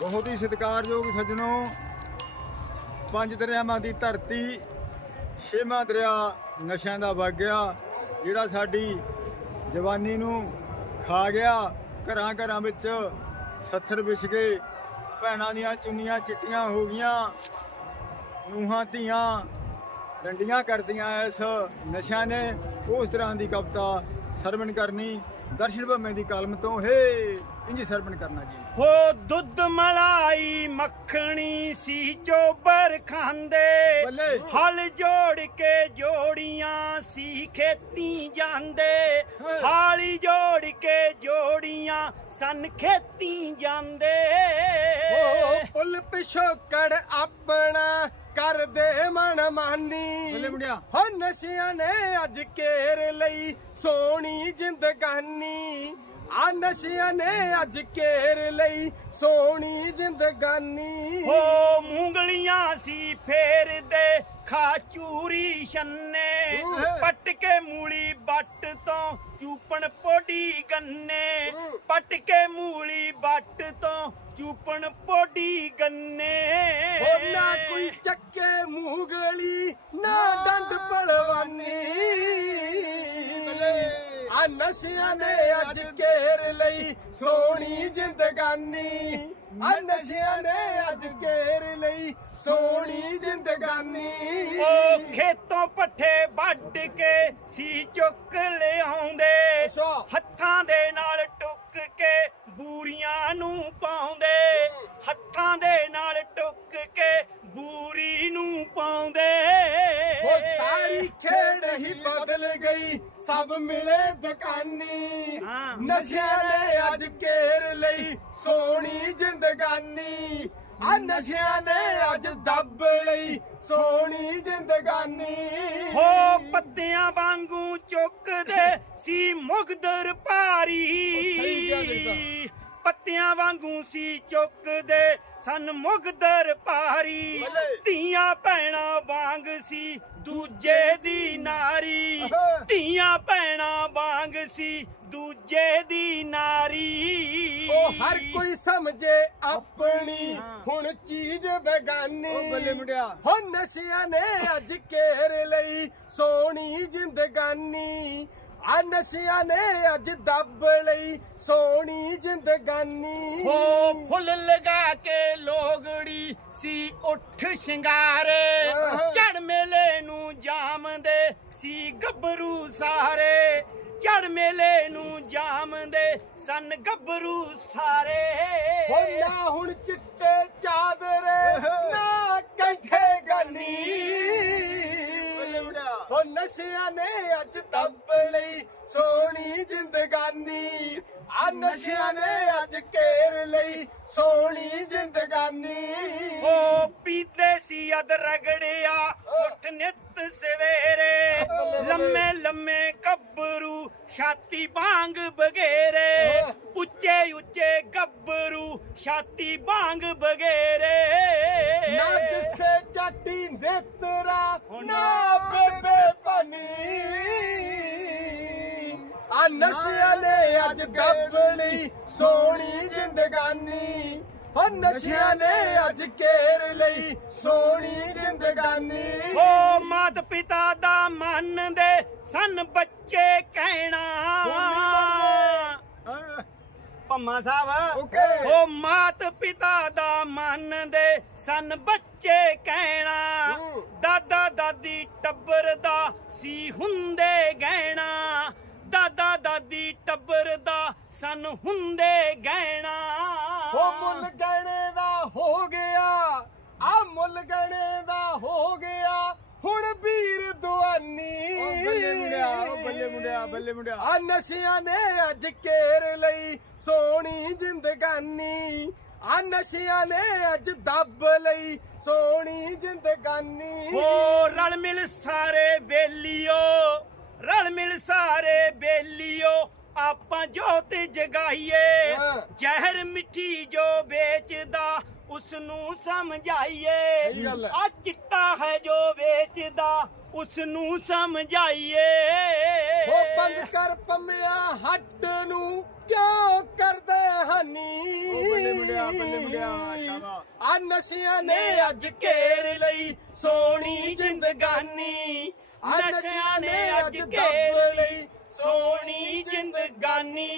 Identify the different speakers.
Speaker 1: ਬਹੁਤ ਹੀ ਸਤਿਕਾਰਯੋਗ ਸੱਜਣੋ, ਪੰਜ ਦਰਿਆਵਾਂ ਦੀ ਧਰਤੀ, ਛੇਵਾਂ ਦਰਿਆ ਨਸ਼ਿਆਂ ਦਾ ਵਗ ਗਿਆ, ਜਿਹੜਾ ਸਾਡੀ ਜਵਾਨੀ ਨੂੰ ਖਾ ਗਿਆ, ਘਰਾਂ ਘਰਾਂ ਵਿੱਚ ਸੱਥਰ ਵਿਛ ਗਏ ਭੈਣਾਂ ਦੀਆਂ ਚੁੰਨੀਆਂ ਚਿੱਟੀਆਂ ਹੋ ਗਈਆਂ, ਨੂਹਾਂ ਧੀਆਂ ਡੰਡੀਆਂ ਕਰਦੀਆਂ ਇਸ ਨਸ਼ਿਆਂ ਨੇ, ਉਸ ਤਰ੍ਹਾਂ ਦੀ ਕਵਿਤਾ ਸਰਵਣ ਕਰਨੀ ਦਰਸ਼ਨ ਭੰਮੇ ਦੀ ਕਲਮ ਤੋਂ ਹੇ ਇੰਜ ਸਰਵਣ ਕਰਨਾ ਜੀ
Speaker 2: ਹੋ ਦੁੱਧ ਮਲਾਈ ਮੱਖਣੀ ਸੀ ਚੋਬਰ ਖਾਂਦੇ
Speaker 1: ਬੱਲੇ।
Speaker 2: ਹਲ ਜੋੜ ਕੇ ਜੋੜੀਆਂ ਸੀ ਖੇਤੀ ਜਾਂਦੇ
Speaker 1: ਹਾਂ।
Speaker 2: ਹਾਲੀ ਜੋੜ ਕੇ ਜੋੜੀਆਂ ਸਨ ਖੇਤੀ ਜਾਂਦੇ
Speaker 3: ਓ ਪੁੱਲ ਪਿਛੋਕੜ ਆਪਣਾ ਕਰਦੇ ਮਨ ਮਾਨੀ
Speaker 1: ਮੁੰਡਿਆ।
Speaker 3: ਹੋ ਨਸ਼ਿਆਂ ਨੇ ਅੱਜ ਘੇਰ ਲਈ ਸੋਹਣੀ ਜ਼ਿੰਦਗਾਨੀ ਆ ਨਸ਼ਿਆਂ ਨੇ ਅੱਜ ਘੇਰ ਲਈ ਸੋਹਣੀ ਜ਼ਿੰਦਗਾਨੀ
Speaker 2: ਹੋ ਮੂੰਗਲੀਆਂ ਸੀ ਫੇਰਦੇ ਖਾ ਚੂਰੀ ਛੰਨੇ। ਪੱਟ ਕੇ ਚੂਪਣ ਪੋਡੀ ਗੰਨੇ ਪੱਟ ਕੇ ਮੂਲੀ ਬੱਟ ਤੋਂ ਚੂਪਣ ਪੋਡੀ ਗੰਨੇ।
Speaker 3: ਹੋ ਨਾ ਕੋਈ ਚੱਕੇ ਮੂਗਲੀ ਨਾ ਡੰਡ ਪਲਵਾਨੀ। ਆ ਨਸ਼ਿਆਂ ਨੇ ਅੱਜ ਘੇਰ ਲਈ ਸੋਹਣੀ ਜ਼ਿੰਦਗਾਨੀ। ਆ ਨਸ਼ਿਆਂ ਨੇ ਅੱਜ ਘੇਰ ਲਈ ਸੋਹਣੀ ਜ਼ਿੰਦਗਾਨੀ।
Speaker 2: ਉਹ ਖੇਤੋਂ ਪੱਠੇ ਵੱਢ ਕੇ ਸੀ ਚੁੱਕ ਲਿਆਉਂਦੇ। ਹੱਥਾਂ ਦੇ ਨਾਲ ਟੁੱਕ ਕੇ ਬੂਰੀਆਂ ਨੂੰ ਪਾਉਂਦੇ। ਹੱਥਾਂ ਦੇ ਨਾਲ ਟੁੱਕ ਕੇ ਬੂਰੀ ਨੂੰ ਪਾਉਂਦੇ।
Speaker 3: ਉਹ ਸਾਰੀ ਖੇਡ ਹੀ ਬਦਲ ਗਈ ਸਭ ਮਿਲੇ ਦੁਕਾਨੀ। ਨਸ਼ਿਆਂ ਨੇ ਅੱਜ ਘੇਰ ਲਈ ਸੋਹਣੀ ਜ਼ਿੰਦਗਾਨੀ। ਆ ਨਸ਼ਿਆਂ ਨੇ ਅੱਜ ਦੱਬ ਲਈ ਸੋਹਣੀ ਜ਼ਿੰਦਗਾਨੀ।
Speaker 2: ਹੋ ਪੱਤਿਆਂ ਵਾਂਗੂ ਚੁੱਕਦੇ ਸੀ ਮੁਗਦਰ ਭਾਰੀ। ਪੱਤਿਆਂ ਵਾਂਗੂ ਸੀ ਚੁੱਕਦੇ ਸਨ ਮੁਗਦਰ ਭਾਰੀ। ਧੀਆਂ ਭੈਣਾਂ ਵਾਂਗ ਸੀ ਦੂਜੇ ਦੀ ਨਾਰੀ। ਧੀਆਂ ਭੈਣਾਂ ਵਾਂਗ ਸੀ ਦੂਜੇ ਦੀ ਨਾਰੀ।
Speaker 3: ਉਹ ਹਰ ਕੋਈ ਸਮਝੇ ਆਪਣੀ। ਹੁਣ ਚੀਜ਼ ਬੇਗਾਨੀ।
Speaker 1: ਉਹ ਬੱਲੇ ਮੁੰਡਿਆ।
Speaker 3: ਹੋ ਨਸ਼ਿਆਂ ਨੇ ਅੱਜ ਘੇਰ ਲਈ ਸੋਹਣੀ ਜ਼ਿੰਦਗਾਨੀ। ਆ ਨਸ਼ਿਆਂ ਨੇ ਅੱਜ ਦੱਬ ਲਈ ਸੋਹਣੀ ਜ਼ਿੰਦਗਾਨੀ।
Speaker 2: ਹੋ ਫੁੱਲ ਲਗਾ ਕੇ ਲੋਗੜੀ ਸੀ ਉੱਠ ਸ਼ਿੰਗਾਰੇ। ਚੜ ਮੇਲੇ ਨੂੰ ਜਾਮਦੇ ਸੀ ਗੱਭਰੂ ਸਾਰੇ। ਚੜ ਮੇਲੇ ਨੂੰ ਜਾਮਦੇ ਸਨ ਗੱਭਰੂ ਸਾਰੇ।
Speaker 3: ਹੋ ਨਾ ਹੁਣ ਚਿੱਟੇ ਚਾਦਰੇ ਨਾ ਕੰਠੇ ਗਾਨੀ। ਹੋ ਨਸ਼ਿਆਂ ਨੇ ਅੱਜ ਦੱਬ ਲਈ ਸੋਹਣੀ ਜ਼ਿੰਦਗਾਨੀ। ਆ ਨਸ਼ਿਆਂ ਨੇ ਅੱਜ ਘੇਰ ਲਈ ਸੋਹਣੀ ਜ਼ਿੰਦਗਾਨੀ।
Speaker 2: ਹੋ ਪੀਤੇ ਸੀ ਅਦ ਰਗੜਿਆ ਉੱਠ ਨਿਤ ਸਵੇਰੇ। ਲੰਮੇ ਲੰਮੇ ਗੱਭਰੂ ਛਾਤੀ ਬਾਂਗ ਬਗੇਰੇ। ਉੱਚੇ ਉੱਚੇ ਗੱਭਰੂ ਛਾਤੀ ਬਾਂਗ ਬਗੇਰੇ।
Speaker 3: ਨਾ ਦਿਸੇ ਚਾਟੀ ਨੇਤਰਾ ਨਾ ਬੇਬੇ ਪਨੀ ਆ ਨਸ਼ਿਆਂ ਨੇ ਅੱਜ ਗੱਬਲੀ ਸੋਹਣੀ ਜ਼ਿੰਦਗਾਨੀ। ਹੋ ਨਸ਼ਿਆਂ ਨੇ ਅੱਜ ਘੇਰ ਲਈ ਸੋਹਣੀ ਜ਼ਿੰਦਗਾਨੀ
Speaker 2: ਹੋ ਮਾਤ ਪਿਤਾ ਦਾ ਮੰਨਦੇ ਸਨ ਬੱਚੇ ਕਹਿਣਾ। ਪੰਮਾ ਸਾਹਿਬ। ਉਹ ਮਾਤ ਪਿਤਾ ਦਾ ਮੰਨਦੇ ਸਨ ਬੱਚੇ ਕਹਿਣਾ। ਦਾਦਾ ਦਾਦੀ ਟੱਬਰ ਦਾ ਸੀ ਹੁੰਦੇ ਗਹਿਣਾ ਦਾਦਾ ਦਾਦੀ ਟੱਬਰ ਦਾ ਸਨ ਹੁੰਦੇ ਗਹਿਣਾ
Speaker 3: ਹੋ ਮੁੱਲ ਗਹਿਣੇ ਦਾ ਹੋ ਗਿਆ। ਆ ਮੁੱਲ ਗਹਿਣੇ ਦਾ ਹੋ ਗਿਆ। ਹੁਣ ਵੀਰ ਦੁਆਨੀ
Speaker 1: ਉਹ ਬੱਲੇ ਮੁੰਡਿਆ ਉਹ ਬੱਲੇ ਮੁੰਡਿਆ ਬੱਲੇ ਮੁੰਡਿਆ।
Speaker 3: ਆ ਨਸ਼ਿਆਂ ਨੇ ਅੱਜ ਘੇਰ ਲਈ ਸੋਹਣੀ ਜ਼ਿੰਦਗਾਨੀ। ਆ ਨਸ਼ਿਆਂ ਨੇ ਅੱਜ ਦੱਬ ਲਈ ਸੋਹਣੀ ਜ਼ਿੰਦਗਾਨੀ।
Speaker 2: ਹੋ ਰਲ ਮਿਲ ਸਾਰੇ ਬੇਲੀਓ ਰਲ ਮਿਲ ਸਾਰੇ ਬੇਲੀਓ। ਆਪਾਂ ਜੋਤ ਜਗਾਈਏ। ਜ਼ਹਿਰ ਮਿੱਠੀ ਜੋ ਵੇਚਦਾ ਉਸ ਨੂੰ ਸਮਝਾਈਏ। ਆ ਚਿੱਟਾ ਹੈ ਜੋ ਵੇਚਦਾ ਉਸ ਨੂੰ ਸਮਝਾਈਏ
Speaker 3: ਹੋ ਬੰਦ ਕਰ ਪੰਮਿਆ ਹੱਟ ਨੂੰ ਕਿਉਂ ਕਰਦੇ
Speaker 1: ਬੱਲੇ
Speaker 3: ਹਨੀ
Speaker 1: ਮੁੰਡਿਆ ਬੱਲੇ ਮੁੰਡਿਆ, ਸ਼ਾਬਾਸ਼।
Speaker 3: ਆ ਨਸ਼ਿਆਂ ਨੇ ਅੱਜ ਘੇਰ ਲਈ ਸੋਹਣੀ ਜ਼ਿੰਦਗਾਨੀ ਆ ਨਸ਼ਿਆਂ ਨੇ ਅੱਜ ਦੱਬ ਲਈ
Speaker 2: ਸੋਹਣੀ ਜਿੰਦਗਾਨੀ